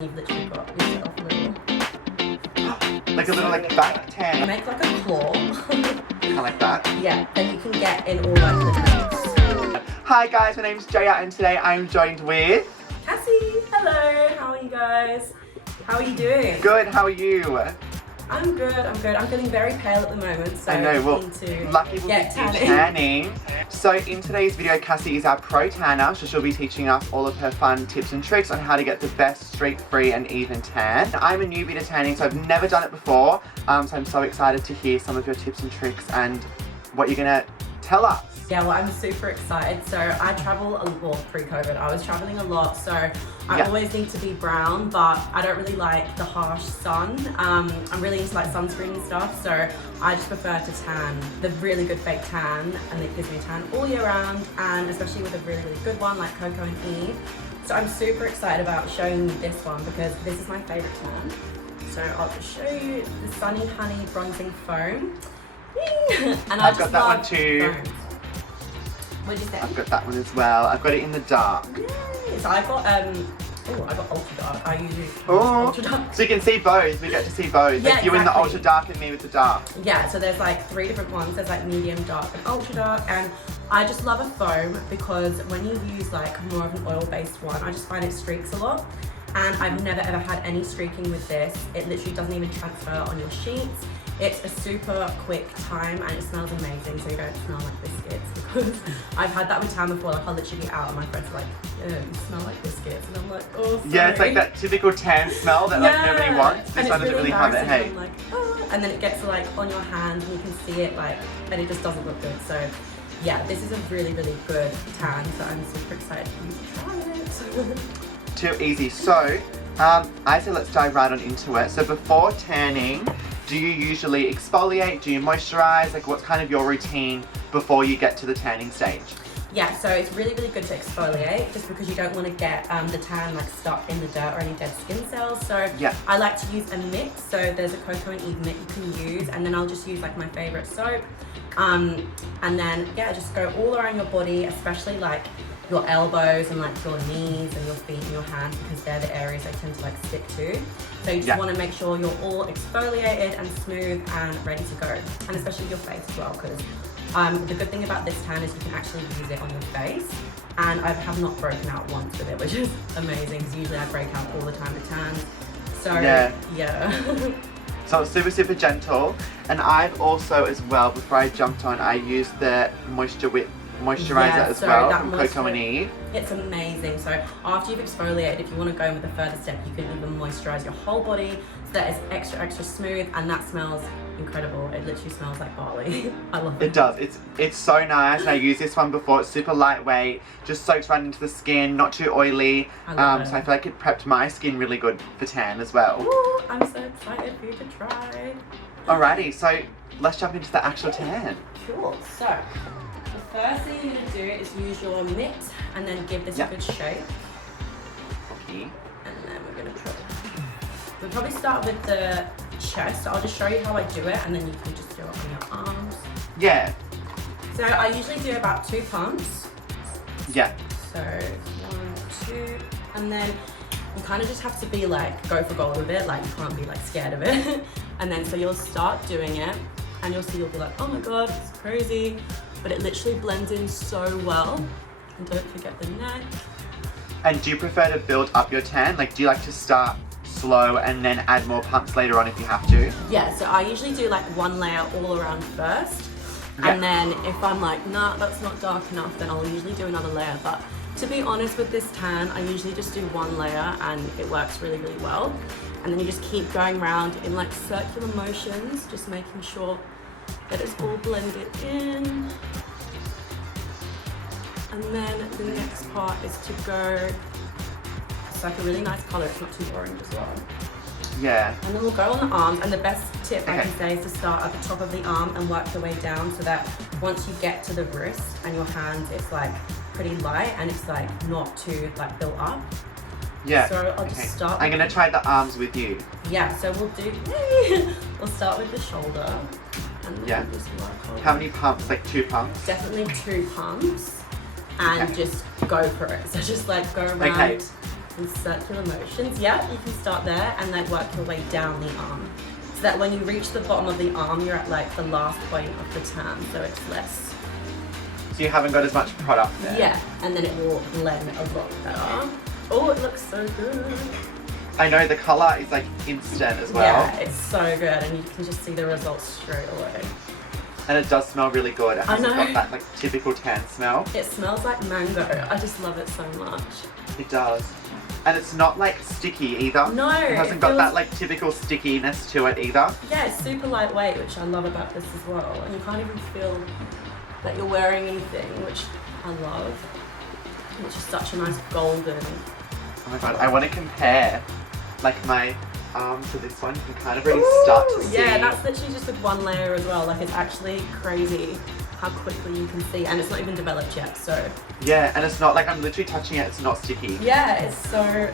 You've literally got yourself a little... Like a little like back tan. Make like a claw. Kind of like that. Yeah, then you can get in all like the tanks. Hi guys, my name's Andrea and today I'm joined with... Cassie! Hello! How are you guys? How are you doing? Good, how are you? I'm good, I'm good. I'm feeling very pale at the moment, so I know, well, lucky we'll get be tanning. So in today's video, Cassie is our pro tanner, so she'll be teaching us all of her fun tips and tricks on how to get the best streak-free and even tan. I'm a newbie to tanning, so I've never done it before, so I'm so excited to hear some of your tips and tricks and what you're gonna tell us. Yeah, well, I'm super excited. So I travel, well, pre-COVID, I was traveling a lot, so I always need to be brown, but I don't really like the harsh sun. I'm really into like sunscreen and stuff, so I just prefer to tan the really good fake tan, and it gives me a tan all year round, and especially with a really, really good one like Coco Eve. So I'm super excited about showing you this one because this is my favorite tan. So I'll just show you the Sunny Honey Bronzing Foam. And I've got that one too. Foams. What'd you say? I've got that one as well. I've got it in the dark. Yay! So I got I got ultra dark. I usually Oh, ultra dark. so you can see both. We get to see both. Yeah, like you in the exactly. ultra dark and me with the dark. Yeah, so there's like 3 different ones. There's like medium dark and ultra dark, and I just love a foam because when you use like more of an oil-based one, I just find it streaks a lot. And I've never ever had any streaking with this. It literally doesn't even transfer on your sheets. It's a super quick time and it smells amazing, so you don't smell like biscuits, because I've had that with tan before. Like I'll literally be out and my friends are like, you smell like biscuits, and I'm like, oh, sorry. Yeah, it's like that typical tan smell that like nobody wants. This one doesn't really have it, hey. I'm like, oh. And then it gets like on your hand and you can see it like, and it just doesn't look good. So yeah, this is a really, really good tan, so I'm super excited for you to try it. Too easy. So, I say let's dive right on into it. So before tanning, do you usually exfoliate? Do you moisturize? Like what's kind of your routine before you get to the tanning stage? Yeah, so it's really, really good to exfoliate just because you don't want to get the tan like stuck in the dirt or any dead skin cells. So I like to use a Mitt. So there's a Coco Eve Mitt you can use, and then I'll just use like my favorite soap. And then just go all around your body, especially like your elbows and like your knees and your feet and your hands, because they're the areas I tend to like stick to. So you just want to make sure you're all exfoliated and smooth and ready to go, and especially your face as well, because the good thing about this tan is you can actually use it on your face, and I have not broken out once with it, which is amazing because usually I break out all the time with tans. So yeah. So it's super, super gentle. And I've also as well, before I jumped on, I used the moisturizer as well from Coco Eve. It's amazing. So after you've exfoliated, if you want to go in with a further step, you can even moisturize your whole body so that it's extra, extra smooth, and that smells incredible. It literally smells like barley. I love it. It does. It's so nice, and I used this one before. It's super lightweight, just soaks right into the skin, not too oily. So I feel like it prepped my skin really good for tan as well. Ooh, I'm so excited for you to try. Alrighty, so let's jump into the actual tan. Cool. So the first thing you're gonna do is use your mitt and then give this a good shake. Okay. And then we're gonna we'll probably start with the chest. I'll just show you how I do it, and then you can just do it on your arms. Yeah. So I usually do about 2 pumps. Yeah. So 1, 2, and then you kind of just have to be like, go for gold with it. Like you can't be like scared of it. And then so you'll start doing it, and you'll be like, oh my god, it's crazy. But it literally blends in so well. And don't forget the neck. And do you prefer to build up your tan? Like, do you like to start slow and then add more pumps later on if you have to? Yeah, so I usually do like 1 layer all around first. And then if I'm like, nah, that's not dark enough, then I'll usually do another layer. But to be honest with this tan, I usually just do 1 layer and it works really, really well. And then you just keep going around in like circular motions, just making sure that it's all blended in. And then the next part is to go, it's like a really nice color, it's not too orange as well. Yeah. And then we'll go on the arms, and the best tip I can say is to start at the top of the arm and work your way down, so that once you get to the wrist and your hands, it's like pretty light and it's like not too like built up. Yeah. So I'll just start. I'm gonna try the arms with you. Yeah, so we'll start with the shoulder. And then just work on. How many pumps? Like 2 pumps? Definitely 2 pumps. And just go for it. So just like go around in circular motions. Yeah, you can start there and then work your way down the arm. So that when you reach the bottom of the arm, you're at like the last point of the tan, so it's less. So you haven't got as much product there. Yeah, and then it will blend a lot better. Oh, it looks so good. I know the colour is like instant as well. Yeah, it's so good, and you can just see the results straight away. And it does smell really good. It hasn't I know. got that like typical tan smell. It smells like mango. I just love it so much. It does. And it's not like sticky either. No. It hasn't got that like typical stickiness to it either. Yeah, it's super lightweight, which I love about this as well. And you can't even feel that you're wearing anything, which I love. And it's just such a nice golden. Oh my god, I want to compare like my arm to this one. You can kind of really start to see. Yeah, that's literally just with one layer as well. Like, it's actually crazy how quickly you can see, and it's not even developed yet, so. Yeah, and it's not like I'm literally touching it, it's not sticky. Yeah, it's so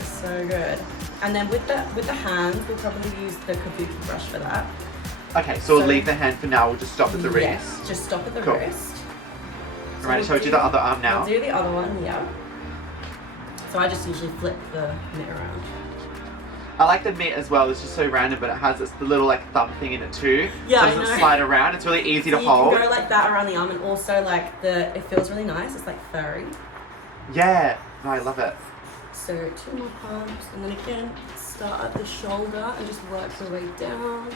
good. And then with the hands, we'll probably use the Kabuki brush for that. Okay, so we'll leave the hand for now, we'll just stop at the wrist. Yes, just stop at the Cool. wrist. So ready, shall we do the other arm now? We'll do the other one, yeah. So I just usually flip the mitt around. I like the mitt as well, it's just so random, but it has the little like thumb thing in it too. Yeah, so it doesn't slide around, it's really easy to hold. You can go like that around the arm, and also like it feels really nice, it's like furry. Yeah, no, I love it. So 2 more pumps, and then again, start at the shoulder and just work your way down.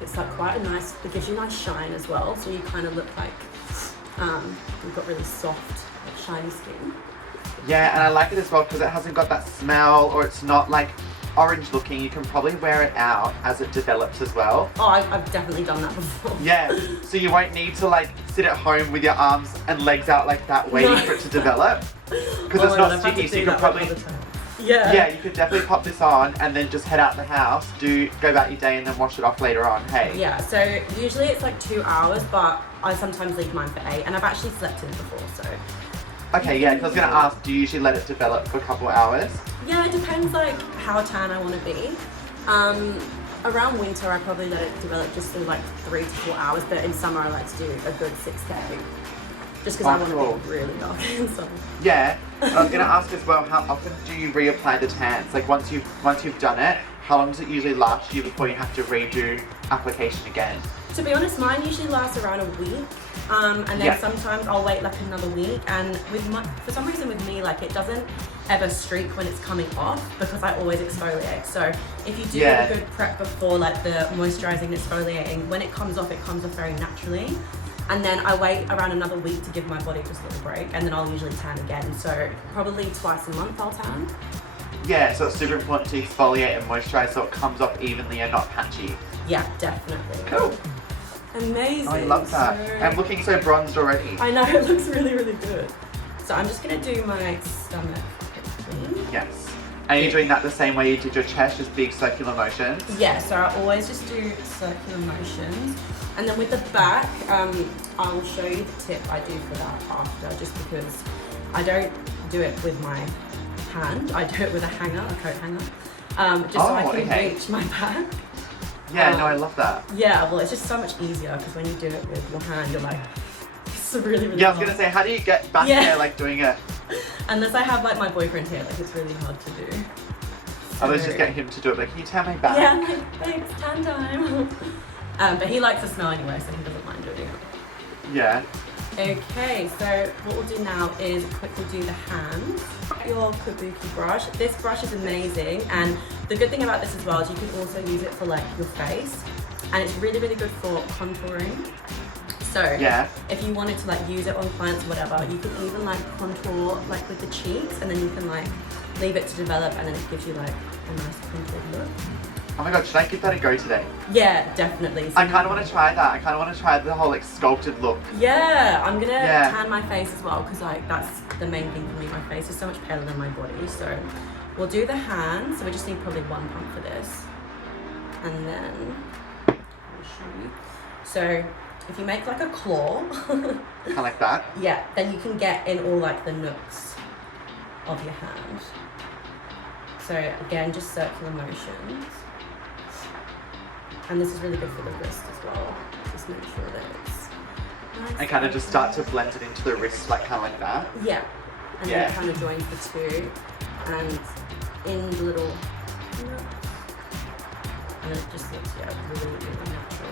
It's like quite a nice, it gives you a nice shine as well, so you kind of look like you've got really soft, like, shiny skin. Yeah, and I like it as well because it hasn't got that smell, or it's not like orange looking. You can probably wear it out as it develops as well. Oh, I've definitely done that before. Yeah, so you won't need to like sit at home with your arms and legs out like that waiting for it to develop. Because it's not sticky, so you could probably... Yeah, you could definitely pop this on and then just head out the house, go about your day and then wash it off later on, hey? Yeah, so usually it's like 2 hours, but I sometimes leave mine for 8, and I've actually slept in it before, so. Okay, yeah, because I was going to ask, do you usually let it develop for a couple of hours? Yeah, it depends like how tan I want to be. Around winter I probably let it develop just in like 3 to 4 hours, but in summer I like to do a good 6 to 8. Just because I want to be really dark in summer. Yeah, I was going to ask as well, how often do you reapply the tans? Like once you've done it, how long does it usually last you before you have to redo application again? To be honest, mine usually lasts around a week. And then sometimes I'll wait like another week, and for some reason with me, like it doesn't ever streak when it's coming off because I always exfoliate. So if you do a good prep before, like the moisturizing and exfoliating, when it comes off very naturally. And then I wait around another week to give my body just a little break, and then I'll usually tan again. So probably twice a month I'll tan. Yeah, so it's super important to exfoliate and moisturize so it comes off evenly and not patchy. Yeah, definitely. Cool. Amazing. Oh, I love that. I'm looking so bronzed already. I know, it looks really, really good. So I'm just going to do my stomach quickly. Yes. And you're doing that the same way you did your chest, just big circular motions? Yeah, so I always just do circular motions. And then with the back, I will show you the tip I do for that after, just because I don't do it with my hand. I do it with a hanger, a coat hanger, just so I can reach my back. Yeah, no, I love that. Yeah, well, it's just so much easier because when you do it with your hand, you're like, it's really, really Yeah, I was going to say, how do you get back there, like, doing it? Unless I have, like, my boyfriend here, like, it's really hard to do. So, let's just get him to do it. Like, can you tan my back? Yeah, I'm like, thanks, tan time. But he likes the smell anyway, so he doesn't mind doing it. Yeah. Okay, so what we'll do now is quickly do the hands. Your Kabuki brush. This brush is amazing, and the good thing about this as well is you can also use it for like your face, and it's really, really good for contouring. So if you wanted to like use it on clients or whatever, you can even like contour like with the cheeks, and then you can like leave it to develop, and then it gives you like a nice contoured look. Oh my god, should I give that a go today? Yeah, definitely. So I kind of want to try that. I kind of want to try the whole like sculpted look. Yeah, I'm gonna tan my face as well because like that's the main thing for me. My face is so much paler than my body, so we'll do the hands. So we just need probably 1 pump for this, and then I'll show you. So if you make like a claw, kind of like that. Yeah, then you can get in all like the nooks of your hand. So again, just circular motions. And this is really good for the wrist as well. Just make sure that it's nice. And kind of just start to blend it into the wrist, like kind of like that. Yeah. and then it kind of joins the two, and in the little, and it just looks really, really natural.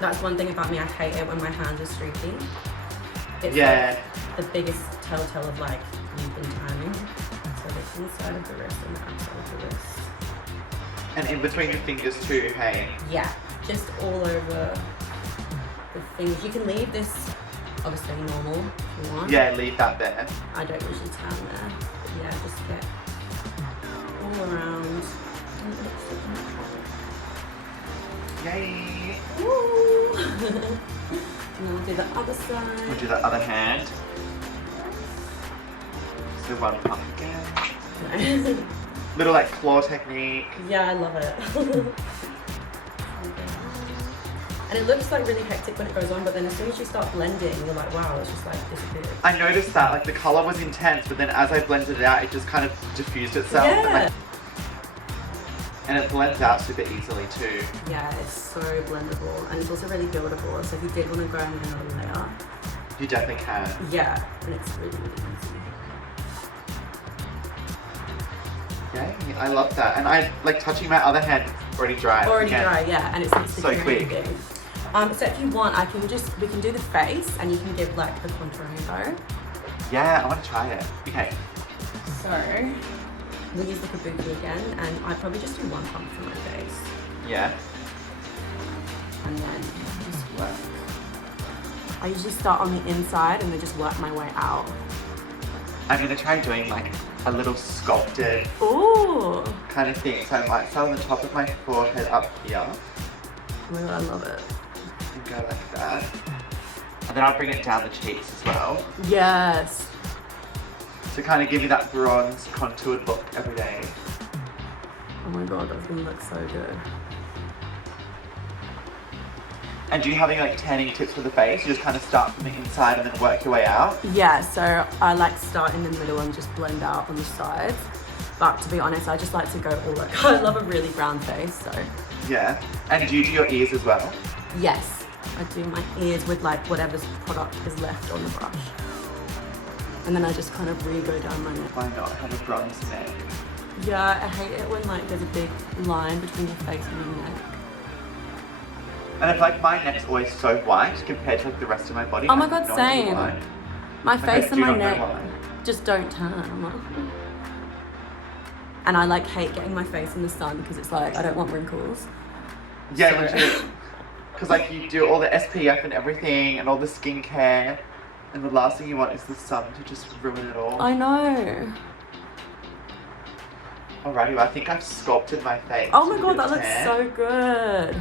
That's one thing about me, I hate it when my hands are streaky. It's like the biggest telltale of like you've been tanning. So the inside of the wrist and the outside of the wrist. And in between your fingers too, hey? Yeah, just all over the fingers. You can leave this obviously normal if you want. Yeah, leave that there. I don't usually tan there. But yeah, just get all around. Yay! Woo! And then we'll do the other side. We'll do the other hand. So one pump again. No. Little like claw technique. Yeah, I love it. And it looks like really hectic when it goes on, but then as soon as you start blending, you're like, wow, it's just like disappeared. I noticed that, like the colour was intense, but then as I blended it out, it just kind of diffused itself. Yeah. And it blends out super easily too. Yeah, it's so blendable, and it's also really buildable, so if you did want to go in with another layer, you definitely can. Yeah, and it's really, really easy. Yay, I love that. And I like touching my other hand, it's already dry. Already dry, yeah, and it's so quick. So if you want, we can do the face, and you can give like the contouring a go. Yeah, I want to try it. Okay. So, we'll use the Kabuki again, and I'd probably just do one pump for my face. Yeah. And then just work. I usually start on the inside and then just work my way out. I'm going to try doing like a little sculpted kind of thing. So I might start on the top of my forehead up here. Oh my god, I love it. And go like that. And then I'll bring it down the cheeks as well. Yes. To kind of give you that bronze contoured look every day. Oh my god, that's gonna look so good. And do you have any like tanning tips for the face? You just kind of start from the inside and then work your way out? Yeah, so I like to start in the middle and just blend out on the sides. But to be honest, I just like to go all like, I love a really brown face, so. Yeah. And do you do your ears as well? Yes, I do my ears with like whatever's product is left on the brush. And then I just kind of really go down my neck. Why not have a bronze neck? Yeah, I hate it when like there's a big line between your face and your neck. And I feel like my neck's always so white compared to like the rest of my body. Oh my god, same. My face and my neck just don't tan. And I like hate getting my face in the sun because it's like, I don't want wrinkles. Yeah, legit. Because like you do all the SPF and everything and all the skincare, and the last thing you want is the sun to just ruin it all. I know. Alrighty, well I think I've sculpted my face. Oh my god, that looks so good.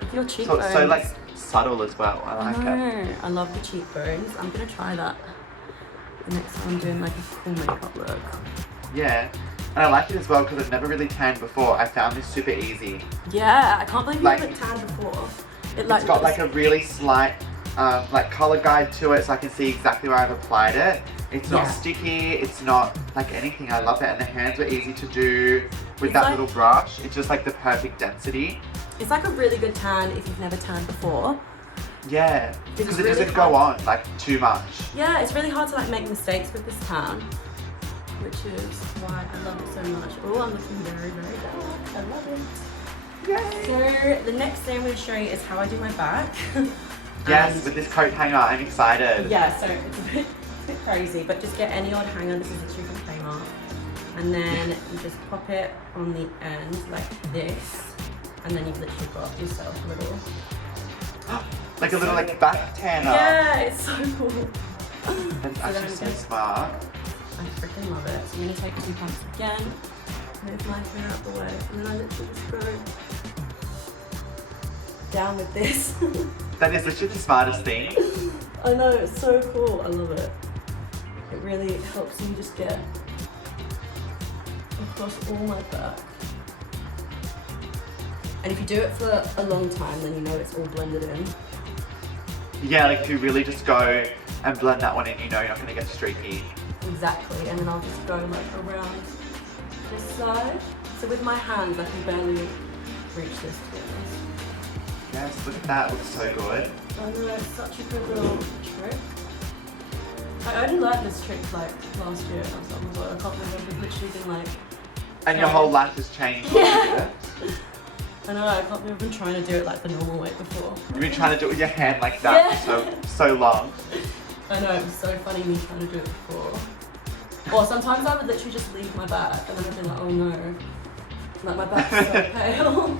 Look at your cheekbones. So it's so like subtle as well. I like it. I love the cheekbones. I'm gonna try that the next time I'm doing like a cool makeup look. Yeah. And I like it as well because I've never really tanned before. I found this super easy. Yeah, I can't believe you haven't tanned before. It's got like a really slight like color guide to it, so I can see exactly where I've applied it. It's not sticky, it's not like anything. I love it, and the hands are easy to do with that little brush. It's just like the perfect density. It's like a really good tan if you've never tanned before. Yeah, because it doesn't go on like too much. Yeah, it's really hard to like make mistakes with this tan, which is why I love it so much. Oh, I'm looking very, very dark. I love it. Yay! So the next thing I'm going to show you is how I do my back. Yes, with this coat hanger, I'm excited. Yeah, so it's a bit crazy, but just get any old hanger. This is literally from Kmart. And then you just pop it on the end like this. And then you've literally got yourself a little... like a little like back tanner. Yeah, it's so cool. That's actually so smart. I freaking love it. So I'm going to take 2 pumps again. Move my hair out the way. And then I literally just go down with this. That is literally the smartest thing. I know, it's so cool. I love it. It really helps me just get across all my back. And if you do it for a long time, then you know it's all blended in. Yeah, like if you really just go and blend that one in, you know you're not going to get streaky. Exactly, and then I'll just go like around this side. So with my hands, I can barely reach this to be honest. Yes, look at that, it looks so good. I know, it's such a good little trick. I only learned this trick like last year. I was like, oh my god, I can't believe I've literally been like... And your whole life has changed. Yeah. I know, I can't believe I've been trying to do it like the normal way before. You've been trying to do it with your hand like that for so long. I know, it was so funny me trying to do it before. Or sometimes I would literally just leave my back and then I'd be like, oh no. Like my back's so pale.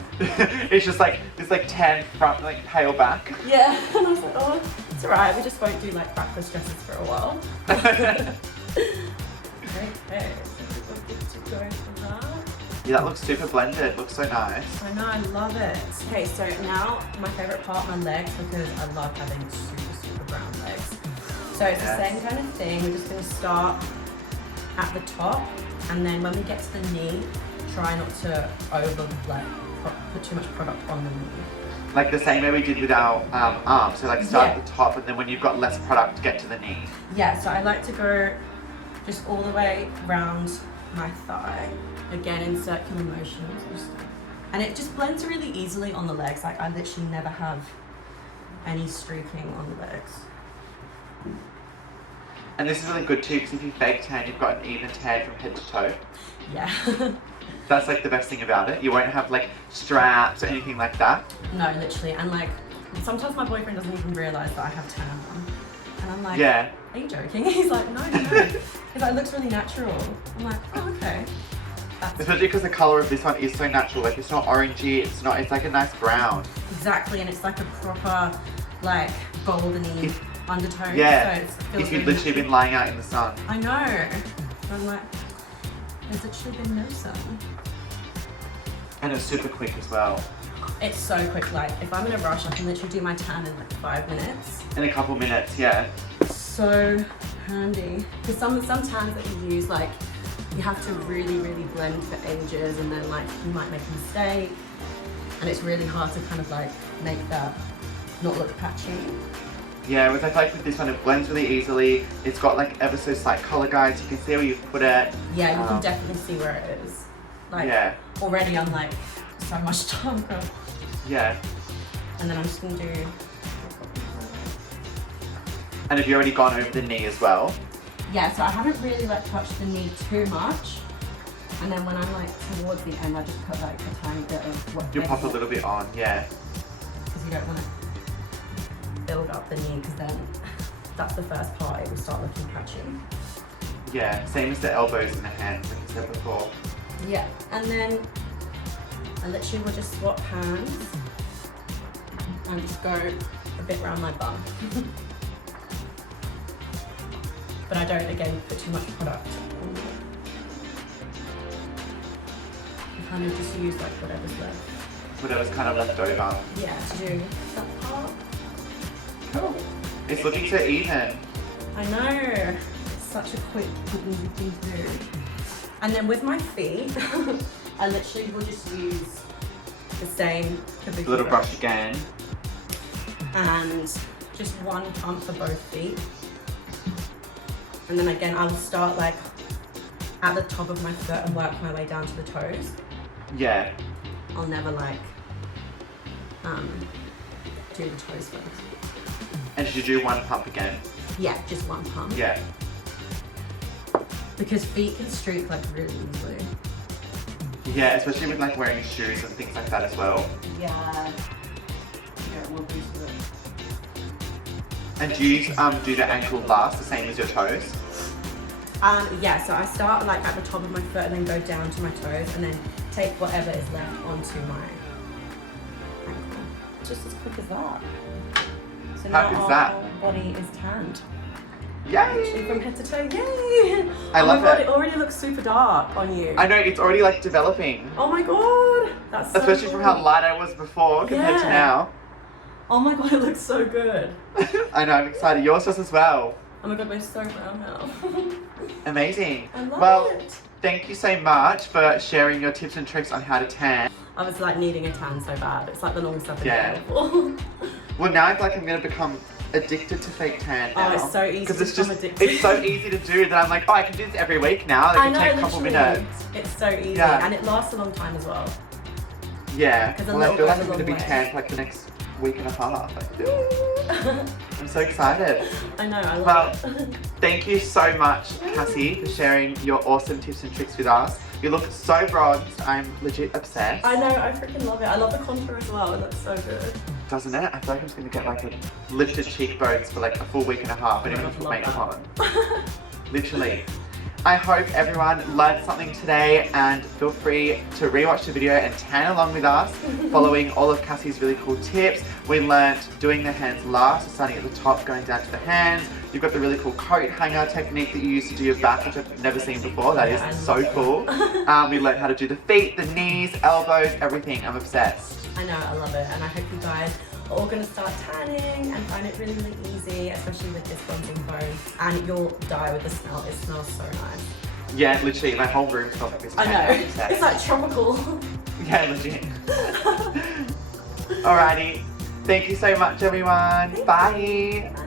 It's just like this like tan front, like pale back. Yeah, and I was like, oh, it's alright, we just won't do like backless dresses for a while. Okay, so we're good to go for that. Yeah, that looks super blended, looks so nice. I know, I love it. Okay, so now my favourite part, my legs, because I love having super brown legs. So it's the same kind of thing, we're just going to start at the top, and then when we get to the knee, try not to put too much product on the knee. Like the same way we did with our arms, so like start at the top, and then when you've got less product, get to the knee. Yeah, so I like to go just all the way around my thigh, again in circular motions, and it just blends really easily on the legs. Like I literally never have any streaking on the legs. And this is really good too, because if you fake tan, you've got an even tan from head to toe. Yeah. That's like the best thing about it. You won't have like straps or anything like that. No, literally. And like, sometimes my boyfriend doesn't even realise that I have tan on. And I'm like, are you joking? He's like, no. He's like, it looks really natural. I'm like, oh, okay. Especially because the colour of this one is so natural. Like it's not orangey, it's like a nice brown. Exactly, and it's like a proper, like, goldeny undertone. Yeah, so if you've literally been lying out in the sun. I know. And I'm like, there's literally been no sun. And it's super quick as well. It's so quick, like if I'm in a rush I can literally do my tan in like 5 minutes. In a couple minutes, yeah. So handy. Because some tans that you use, like you have to really blend for ages, and then like you might make a mistake and it's really hard to kind of like make that not look patchy. Yeah, with I feel like with this one it blends really easily. It's got like ever so slight colour guides, you can see where you've put it. Yeah, you can definitely see where it is. Like already I'm like so much darker. Yeah. And then I'm just gonna do. And have you already gone over the knee as well? Yeah, so I haven't really like touched the knee too much. And then when I'm like towards the end, I just put like a tiny bit of what. You'll pop a little bit on, yeah. Because you don't want to build up the knee, because then that's the first part, it will start looking patchy. Yeah, same as the elbows and the hands, like I said before. Yeah, and then I literally will just swap hands and just go a bit around my bum. But I don't, again, put too much product on there. I kind of just use like whatever's left. Whatever's kind of left over. Yeah, to do that part. Cool. It's looking so even. I know. It's such a quick and easy thing to do. And then with my feet, I literally will just use the same Kabuki little brush again. And just one pump for both feet. And then again, I'll start like at the top of my foot and work my way down to the toes. Yeah. I'll never like do the toes first. And should you do one pump again? Yeah, just one pump. Yeah. Because feet can streak like really easily. Yeah, especially with like wearing shoes and things like that as well. Yeah. Yeah, we'll do it. And do you do the ankle last, the same as your toes? Yeah, so I start like at the top of my foot and then go down to my toes and then take whatever is left onto my ankle. Just as quick as that. So how now is that? Our body is tanned. Yay! Actually from head to toe, yay! I love it. It already looks super dark on you. I know, it's already like developing. Oh my god! That's so especially from how light I was before compared to now. Oh my god, it looks so good. I know, I'm excited. Yours does as well. Oh my god, we're so brown now. Amazing. I love it. Thank you so much for sharing your tips and tricks on how to tan. I was like needing a tan so bad. It's like the longest I've been for. Well, now I feel like I'm going to become addicted to fake tan now. Oh, it's so easy to become addicted. It's so easy to do that I'm like, oh, I can do this every week now. It can take a couple minutes. It's so easy and it lasts a long time as well. Yeah, well I feel like I'm going to be way. tan for like the next week and a half. I'm so excited. I know, I love it. Thank you so much, Cassie, for sharing your awesome tips and tricks with us. You look so bronzed. I'm legit obsessed. I know, I freaking love it. I love the contour as well. It looks so good. Doesn't it? I feel like I'm just going to get like lifted cheekbones for like a full week and a half. I don't even put makeup on. Literally. I hope everyone learned something today, and feel free to rewatch the video and tan along with us, following all of Cassie's really cool tips. We learnt doing the hands last, so starting at the top, going down to the hands. You've got the really cool coat hanger technique that you use to do your back, which I've never seen before. That is so cool. We learned how to do the feet, the knees, elbows, everything. I'm obsessed. I know, I love it, and I hope you guys are all going to start tanning and find it really, really easy, especially with this bronzing foam. And you'll die with the smell. It smells so nice. Yeah, literally, my whole room smells like this. I know. It's like tropical. Yeah, legit. Alrighty. Thank you so much, everyone. Bye. Bye.